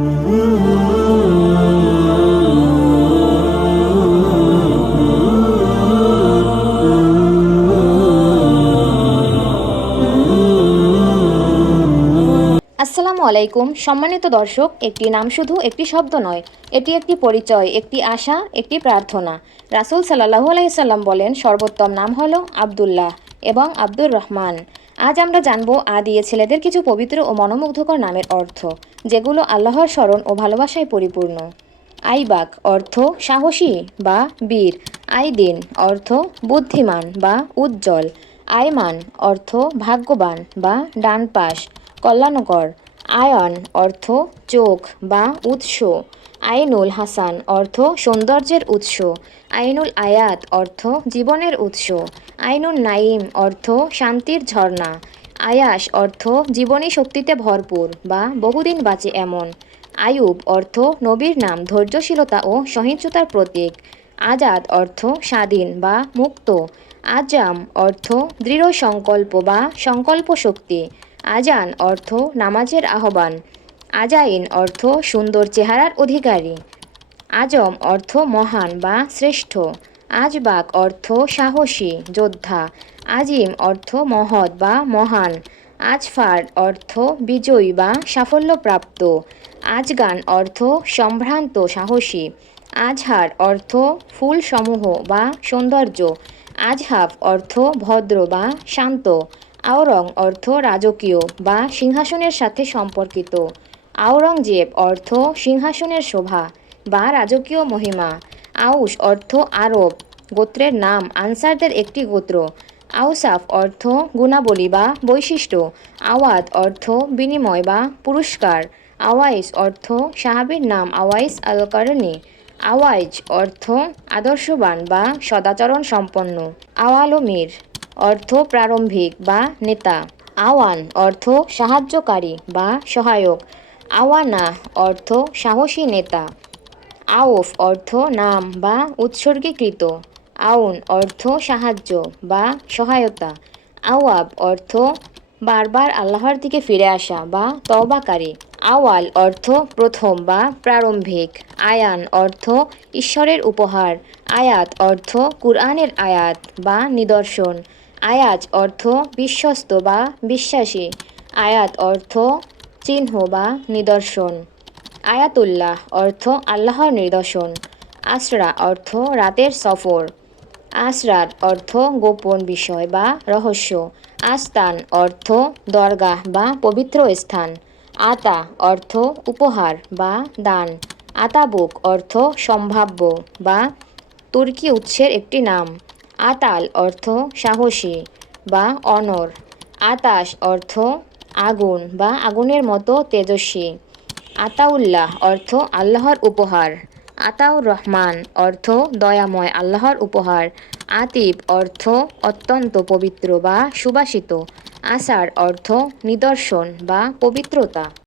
আসসালামু আলাইকুম। সম্মানিত দর্শক, একটি নাম শুধু, একটি শব্দ নয়। এটি একটি পরিচয়, একটি আশা, একটি প্রার্থনা। রাসূল সাল্লাহু আলাইসাল্লাম বলেন, সর্বোত্তম নাম হলো আবদুল্লাহ এবং আব্দুর রহমান। আজ আমরা জানব আ দিয়ে ছেলেদের কিছু পবিত্র ও মনোমুগ্ধকর নামের অর্থ, যেগুলো আল্লাহর স্মরণ ও ভালোবাসায় পরিপূর্ণ। আইবাক অর্থ সাহসী বা বীর, আইদিন অর্থ বুদ্ধিমান বা উজ্জ্বল আয়মান অর্থ ভাগ্যবান বা ডান পাশ কল্যাণকর, আয়ন অর্থ চোখ বা উৎস। আইনুল হাসান, অর্থ সৌন্দর্যের উৎস। আইনুল আয়াত, অর্থ জীবনের উৎস। আইনুল নাইম অর্থ শান্তির ঝর্ণা। আয়াস অর্থ জীবনী শক্তিতে ভরপুর বা বহুদিন বাঁচে এমন। আয়ুব, অর্থ নবীর নাম, ধৈর্যশীলতা ও সহিংসতার প্রতীক। আজাদ, অর্থ স্বাধীন বা মুক্ত। আজাম, অর্থ দৃঢ় সংকল্প বা সংকল্প শক্তি। আজান, অর্থ নামাজের আহ্বান। আজাইন অর্থ সুন্দর চেহারার অধিকারী। আজম অর্থ মহান বা শ্রেষ্ঠ। আজবাক অর্থ সাহসী, যোদ্ধা। আজিম অর্থ মহৎ বা মহান। আজফার অর্থ বিজয়ী বা সাফল্যপ্রাপ্ত। আজগান অর্থ সম্ভ্রান্ত, সাহসী। আজহার অর্থ ফুলসমূহ বা সৌন্দর্য। আজহাফ অর্থ ভদ্র বা শান্ত। আওরং অর্থ রাজকীয় বা সিংহাসনের সাথে সম্পর্কিত। আওরঙ্গজেব অর্থ সিংহাসনের শোভা বা রাজকীয় মহিমা। আউস অর্থ আরব, গোত্রের নাম আনসারদের একটি গোত্র। আউসাফ অর্থ গুণাবলী বা বৈশিষ্ট্য। আওয়াদ অর্থ বিনিময় বা পুরস্কার। আওয়াইস অর্থ সাহাবির নাম আওয়াইস আল কারণী আওয়াইজ অর্থ আদর্শবান বা সদাচরণ সম্পন্ন। আওয়ালমির অর্থ প্রারম্ভিক বা নেতা। আওয়ান অর্থ সাহায্যকারী বা সহায়ক। আওয়ানা অর্থ সাহসী নেতা। আউফ অর্থ নাম বা উৎসর্গীকৃত। আউন অর্থ সাহায্য বা সহায়তা। আওয়াব অর্থ বারবার আল্লাহর দিকে ফিরে আসা বা তবাকারী আওয়াল অর্থ প্রথম বা প্রারম্ভিক। আয়ান অর্থ ঈশ্বরের উপহার। আয়াত অর্থ কুরআনের আয়াত বা নিদর্শন। আয়াজ অর্থ বিশ্বস্ত বা বিশ্বাসী। আয়াত অর্থ চিহ্ন বা নিদর্শন। আয়াতুল্লাহ অর্থ আল্লাহর নিদর্শন। আসরা অর্থ রাতের সফর। আসরার অর্থ গোপন বিষয় বা রহস্য। আস্তান অর্থ দরগাহ বা পবিত্র স্থান। আতা অর্থ উপহার বা দান। আতাবুক অর্থ সম্ভাব্য বা তুর্কি উৎসের একটি নাম। আতাল অর্থ সাহসী বা অনর। আতাশ অর্থ আগুন বা আগুনের মতো তেজস্বী। আতাউল্লাহ অর্থ আল্লাহর উপহার। আতাউর রহমান অর্থ দয়াময় আল্লাহর উপহার। আতিব অর্থ অত্যন্ত পবিত্র বা সুবাসিত। আসার অর্থ নিদর্শন বা পবিত্রতা।